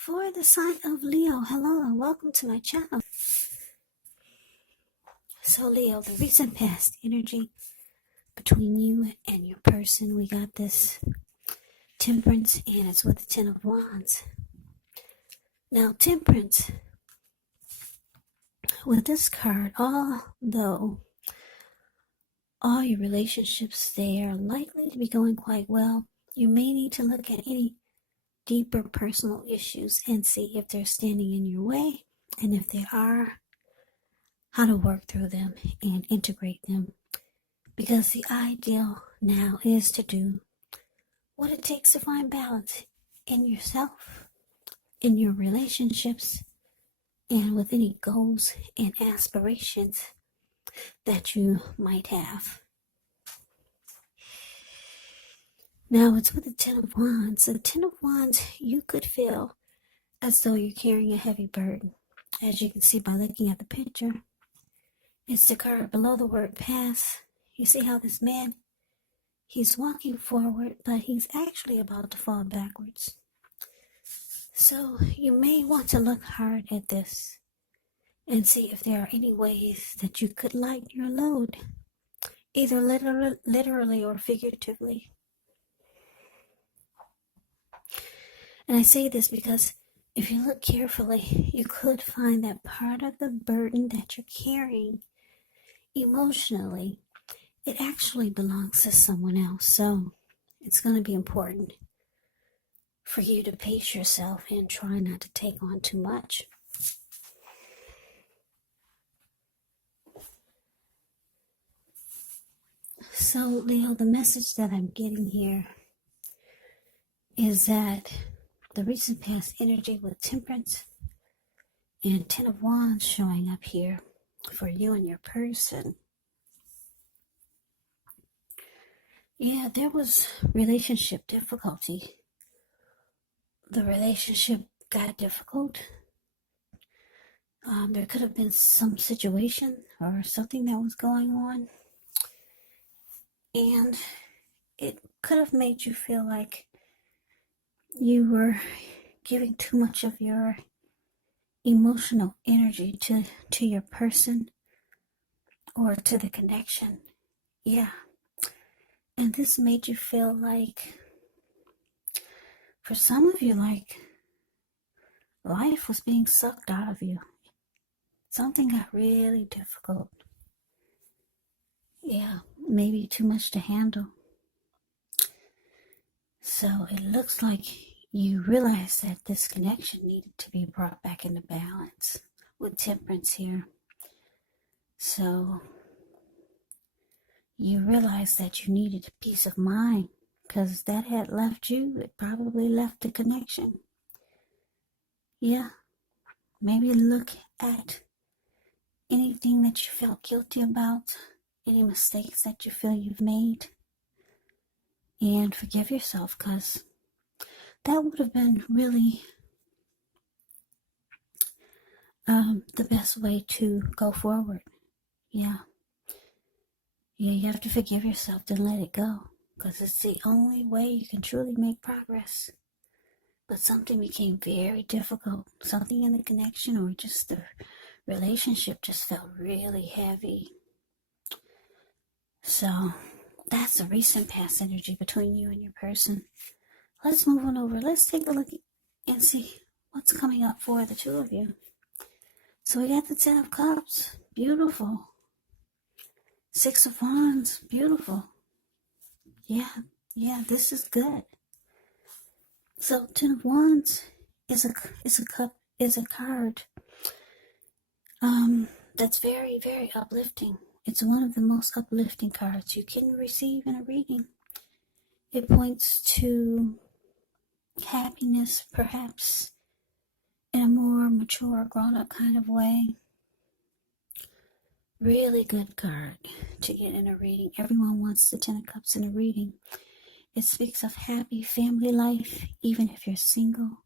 For the sign of Leo, hello and welcome to my channel. So Leo, the recent past energy between you and your person, we got this Temperance and it's with the Ten of Wands. Now Temperance, with this card, although all your relationships, they are likely to be going quite well, you may need to look at any deeper personal issues and see if they're standing in your way, and if they are, how to work through them and integrate them. Because the ideal now is to do what it takes to find balance in yourself, in your relationships, and with any goals and aspirations that you might have. Now it's with the Ten of Wands. The Ten of Wands, you could feel as though you're carrying a heavy burden. As you can see by looking at the picture, it's the card below the word pass. You see how this man, he's walking forward, but he's actually about to fall backwards. So you may want to look hard at this and see if there are any ways that you could lighten your load, either literally or figuratively. And I say this because if you look carefully, you could find that part of the burden that you're carrying emotionally, it actually belongs to someone else. So it's going to be important for you to pace yourself and try not to take on too much. So Leo, the message that I'm getting here is that the recent past energy with Temperance and Ten of Wands showing up here for you and your person. Yeah, there was relationship difficulty. The relationship got difficult. There could have been some situation or something that was going on, and it could have made you feel like you were giving too much of your emotional energy to your person or to the connection. Yeah. And this made you feel like, for some of you, like life was being sucked out of you. Something got really difficult. Yeah, maybe too much to handle. So it looks like you realize that this connection needed to be brought back into balance with Temperance here. So you realize that you needed a peace of mind, because that had left you, it probably left the connection. Yeah, maybe look at anything that you felt guilty about, any mistakes that you feel you've made, and forgive yourself, because that would have been really the best way to go forward. Yeah, you have to forgive yourself and let it go, because it's the only way you can truly make progress. But something became very difficult. Something in the connection or just the relationship just felt really heavy. So that's the recent past energy between you and your person. Let's move on over. Let's take a look and see what's coming up for the two of you. So we got the Ten of Cups. Beautiful. Six of Wands. Beautiful. Yeah, this is good. So Ten of Wands is a card that's very, very uplifting. It's one of the most uplifting cards you can receive in a reading. It points to happiness, perhaps in a more mature, grown-up kind of way. Really good card to get in a reading. Everyone wants the Ten of Cups in a reading. It speaks of happy family life, even if you're single,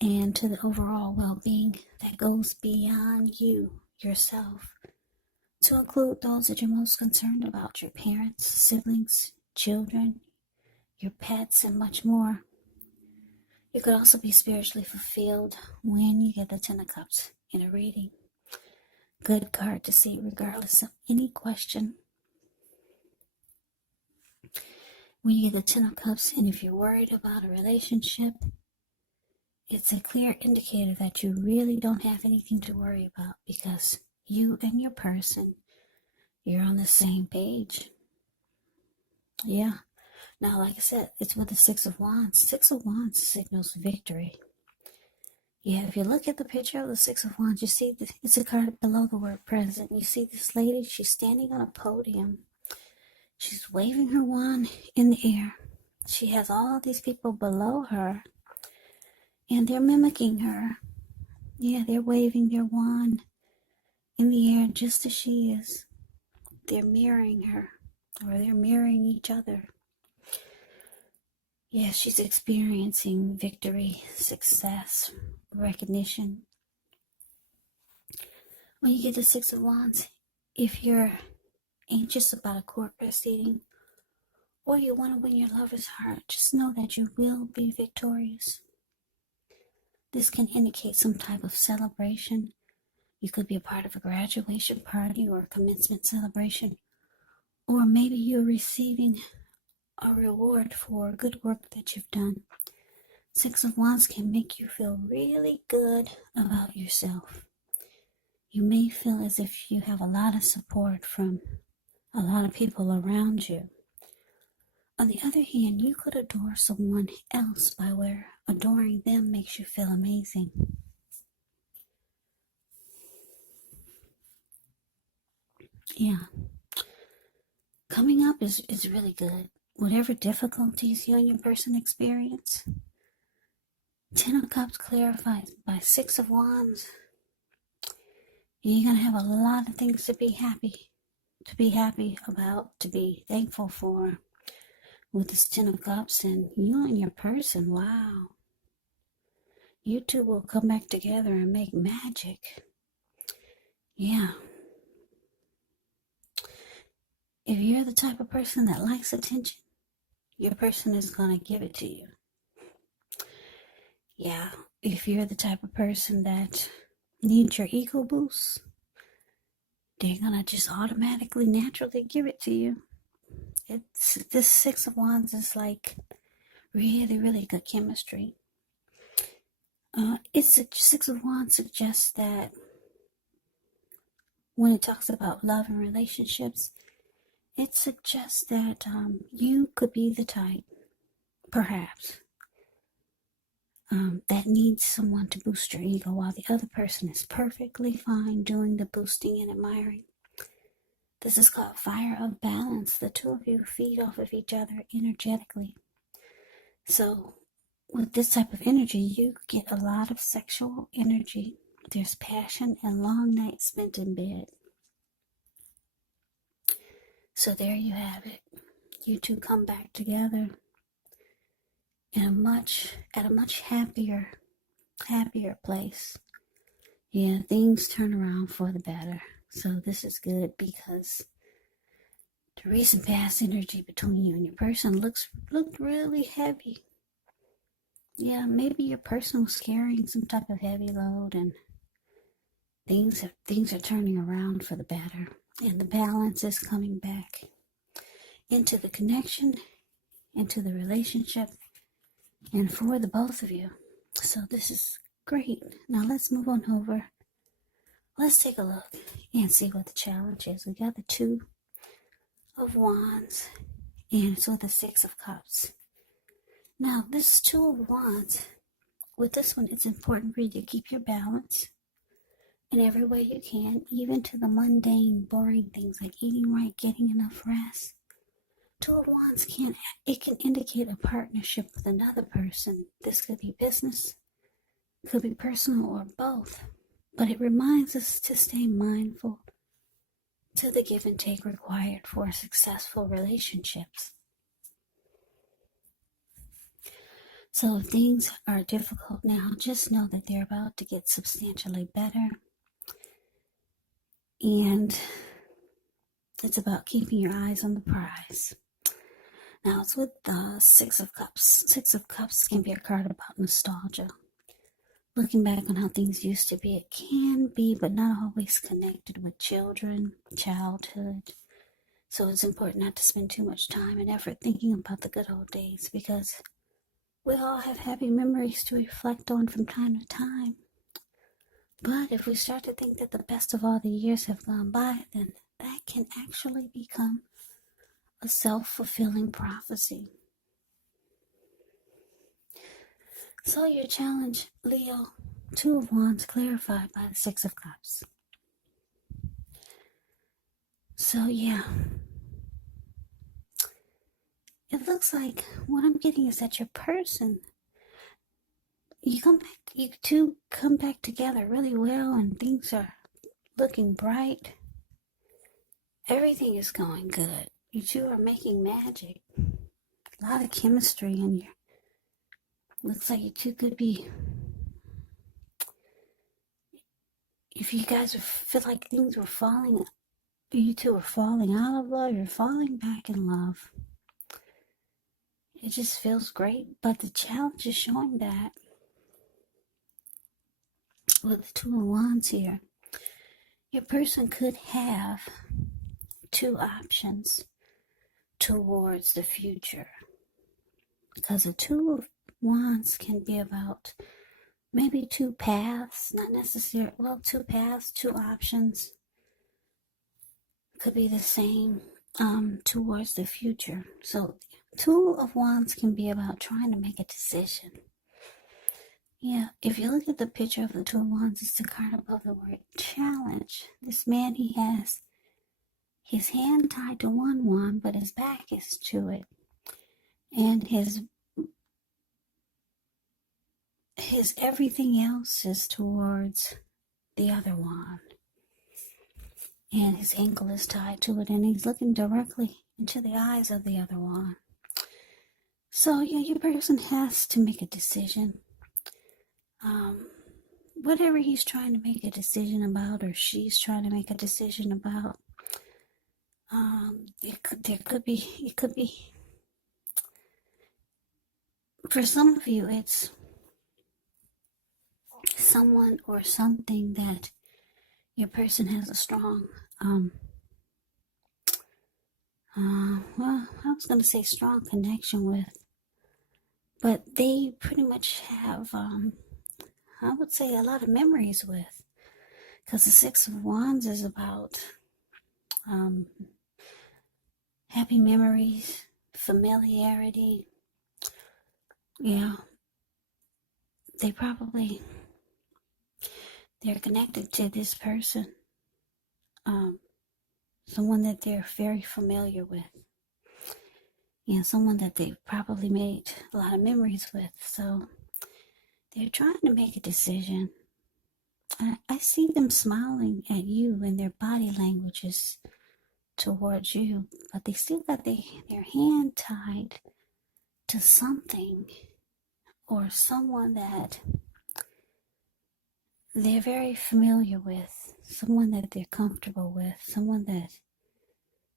and to the overall well-being that goes beyond you, yourself, to include those that you're most concerned about, your parents, siblings, children, your pets, and much more. You could also be spiritually fulfilled when you get the Ten of Cups in a reading. Good card to see regardless of any question. When you get the Ten of Cups, and if you're worried about a relationship, it's a clear indicator that you really don't have anything to worry about, because you and your person, you're on the same page. Yeah. Now, like I said, it's with the Six of Wands. Six of Wands signals victory. Yeah, if you look at the picture of the Six of Wands, you see it's a card below the word present. You see this lady, she's standing on a podium. She's waving her wand in the air. She has all these people below her, and they're mimicking her. Yeah, they're waving their wand in the air just as she is. They're mirroring her, or they're mirroring each other. Yeah, she's experiencing victory, success, recognition. When you get the Six of Wands, if you're anxious about a court proceeding, or you want to win your lover's heart, just know that you will be victorious. This can indicate some type of celebration. You could be a part of a graduation party or a commencement celebration, or maybe you're receiving a reward for good work that you've done. Six of Wands can make you feel really good about yourself. You may feel as if you have a lot of support from a lot of people around you. On the other hand, you could adore someone else by where adoring them makes you feel amazing. Yeah. Coming up is really good. Whatever difficulties you and your person experience, Ten of Cups clarifies by Six of Wands. You're going to have a lot of things to be happy about, to be thankful for with this Ten of Cups. And you and your person, wow. You two will come back together and make magic. Yeah. If you're the type of person that likes attention, your person is going to give it to you. Yeah. If you're the type of person that needs your ego boost, they're going to just automatically, naturally give it to you. This Six of Wands is like really, really good chemistry. Six of Wands suggests that when it talks about love and relationships, it suggests that you could be the type, perhaps, that needs someone to boost your ego while the other person is perfectly fine doing the boosting and admiring. This is called fire of balance. The two of you feed off of each other energetically. So with this type of energy, you get a lot of sexual energy. There's passion and long nights spent in bed. So there you have it. You two come back together in a much happier place. Yeah, things turn around for the better. So this is good because the recent past energy between you and your person looked really heavy. Yeah, maybe your person was carrying some type of heavy load, and things are turning around for the better, and the balance is coming back into the connection, into the relationship, and for the both of you. So this is great. Now let's move on over. Let's take a look and see what the challenge is. We got the Two of Wands, and it's with the Six of Cups. Now this Two of Wands, with this one, it's important for you to keep your balance in every way you can, even to the mundane, boring things like eating right, getting enough rest. Two of Wands can indicate a partnership with another person. This could be business, could be personal, or both. But it reminds us to stay mindful to the give and take required for successful relationships. So if things are difficult now, just know that they're about to get substantially better. And it's about keeping your eyes on the prize. Now it's with the Six of Cups. Six of Cups can be a card about nostalgia. Looking back on how things used to be, it can be, but not always connected with children, childhood. So it's important not to spend too much time and effort thinking about the good old days, because we all have happy memories to reflect on from time to time. But if we start to think that the best of all the years have gone by, then that can actually become a self-fulfilling prophecy. So your challenge, Leo, Two of Wands clarified by the Six of Cups. So yeah, it looks like what I'm getting is that your person, you two come back together really well, and things are looking bright. Everything is going good. You two are making magic. A lot of chemistry in you. Looks like you two could be, if you guys feel like things were falling, you two are falling out of love, you're falling back in love. It just feels great, but the challenge is showing that with the Two of Wands here, your person could have two options towards the future. Because the Two of Wands can be about maybe two paths, not necessarily, well, two paths, two options. Could be the same towards the future. So Two of Wands can be about trying to make a decision. Yeah, if you look at the picture of the Two of Wands, it's the card above the word challenge. This man, he has his hand tied to one wand, but his back is to it. And his everything else is towards the other wand. And his ankle is tied to it, and he's looking directly into the eyes of the other wand. So yeah, your person has to make a decision. Whatever he's trying to make a decision about, or she's trying to make a decision about, it could be, for some of you, it's someone or something that your person has a strong, well, I was going to say strong connection with, but they pretty much have, I would say, a lot of memories with, because the Six of Wands is about happy memories, familiarity. Yeah, they're connected to this person, someone that they're very familiar with. Yeah, someone that they've probably made a lot of memories with. So they're trying to make a decision. I see them smiling at you, and their body language is towards you, but they still got their hand tied to something or someone that they're very familiar with, someone that they're comfortable with, someone that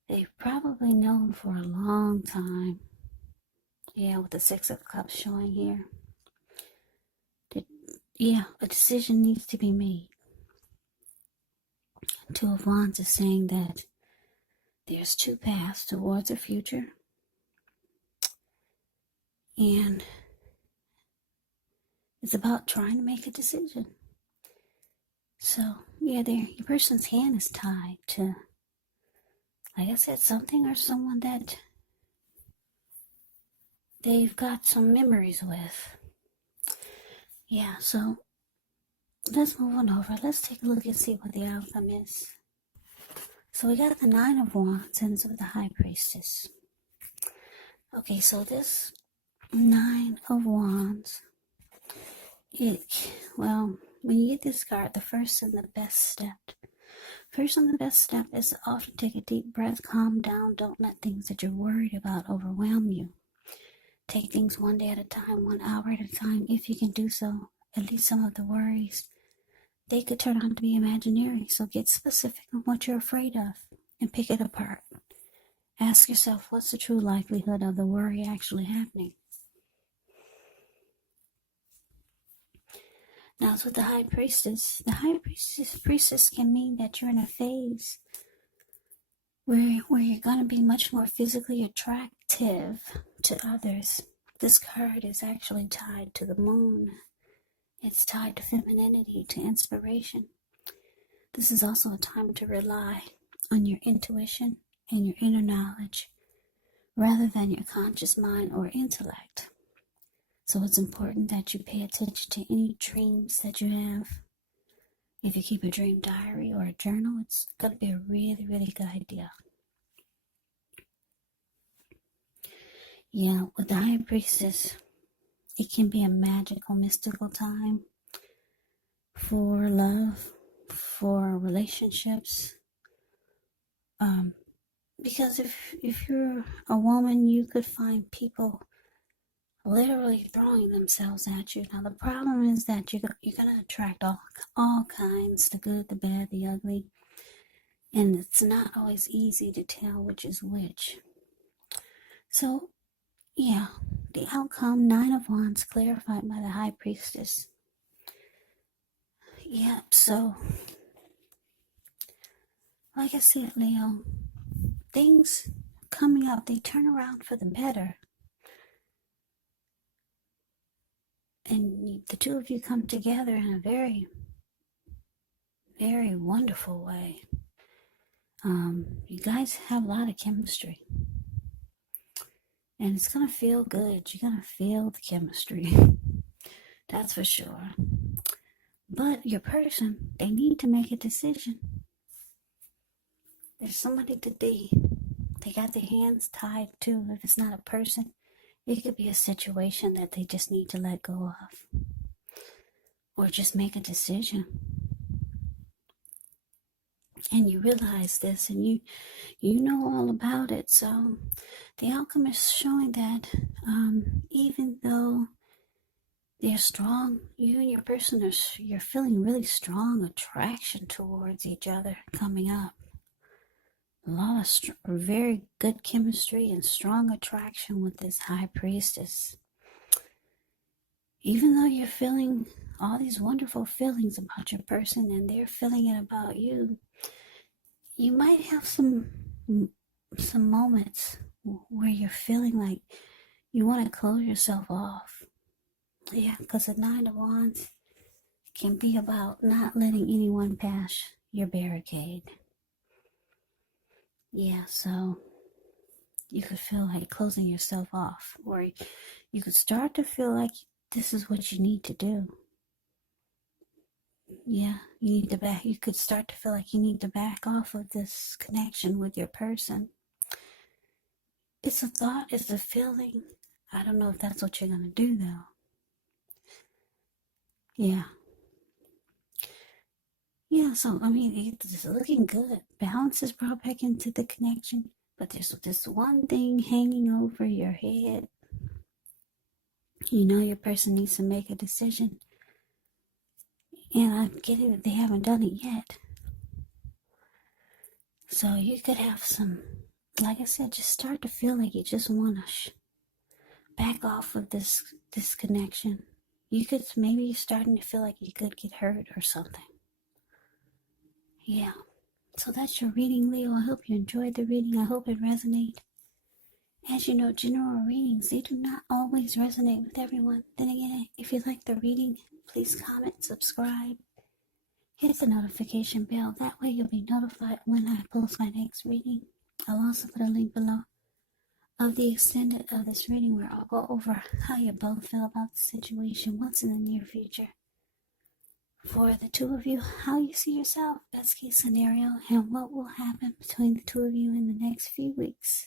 they've probably known for a long time. Yeah, with the Six of Cups showing here. Yeah, a decision needs to be made. Two of Wands is saying that there's two paths towards the future. And it's about trying to make a decision. So, yeah, your person's hand is tied to, like I said, something or someone that they've got some memories with. Yeah, so let's move on over. Let's take a look and see what the outcome is. So we got the Nine of Wands, and it's with the High Priestess. Okay, so this Nine of Wands, when you get this card, the first and the best step is to often take a deep breath, calm down, don't let things that you're worried about overwhelm you. Take things one day at a time, 1 hour at a time, if you can do so. At least some of the worries, they could turn out to be imaginary, so get specific on what you're afraid of and pick it apart. Ask yourself, what's the true likelihood of the worry actually happening? Now, it's with the high priestess. The high priestess can mean that you're in a phase where you're going to be much more physically attractive to others. This card is actually tied to the moon. It's tied to femininity, to inspiration. This is also a time to rely on your intuition and your inner knowledge rather than your conscious mind or intellect. So it's important that you pay attention to any dreams that you have. If you keep a dream diary or a journal, it's going to be a really, really good idea. Yeah, with the high priestess, it can be a magical, mystical time for love, for relationships. Because if you're a woman, you could find people literally throwing themselves at you. Now, the problem is that you're going to attract all kinds, the good, the bad, the ugly. And it's not always easy to tell which is which. So, yeah, the outcome, 9 of Wands, clarified by the High Priestess. Yep, so, like I said, Leo, things coming up, they turn around for the better. And the two of you come together in a very, very wonderful way. You guys have a lot of chemistry. And it's going to feel good. You're going to feel the chemistry. That's for sure. But your person, they need to make a decision. There's somebody to be. They got their hands tied too. If it's not a person, it could be a situation that they just need to let go of. Or just make a decision. And you realize this and you know all about it. So the outcome is showing that even though they're strong, you and your person you're feeling really strong attraction towards each other coming up. A lot of very good chemistry and strong attraction with this high priestess. Even though you're feeling all these wonderful feelings about your person and they're feeling it about you, you might have some moments where you're feeling like you want to close yourself off. Yeah, because the 9 of Wands can be about not letting anyone pass your barricade. Yeah, so you could feel like closing yourself off, or you could start to feel like this is what you need to do. Yeah, you could start to feel like you need to back off of this connection with your person. It's a thought, it's a feeling. I don't know if that's what you're going to do, though. Yeah. Yeah, so, I mean, it's looking good. Balance is brought back into the connection. But there's this one thing hanging over your head. You know your person needs to make a decision. And I'm getting that they haven't done it yet. So you could have some, like I said, just start to feel like you just want to back off of this connection. You could, maybe you're starting to feel like you could get hurt or something. Yeah. So that's your reading, Leo. I hope you enjoyed the reading. I hope it resonated. As you know, general readings, they do not always resonate with everyone. Then again, if you like the reading, please comment, subscribe, hit the notification bell. That way you'll be notified when I post my next reading. I'll also put a link below of the extended of this reading where I'll go over how you both feel about the situation, what's in the near future. For the two of you, how you see yourself, best case scenario, and what will happen between the two of you in the next few weeks.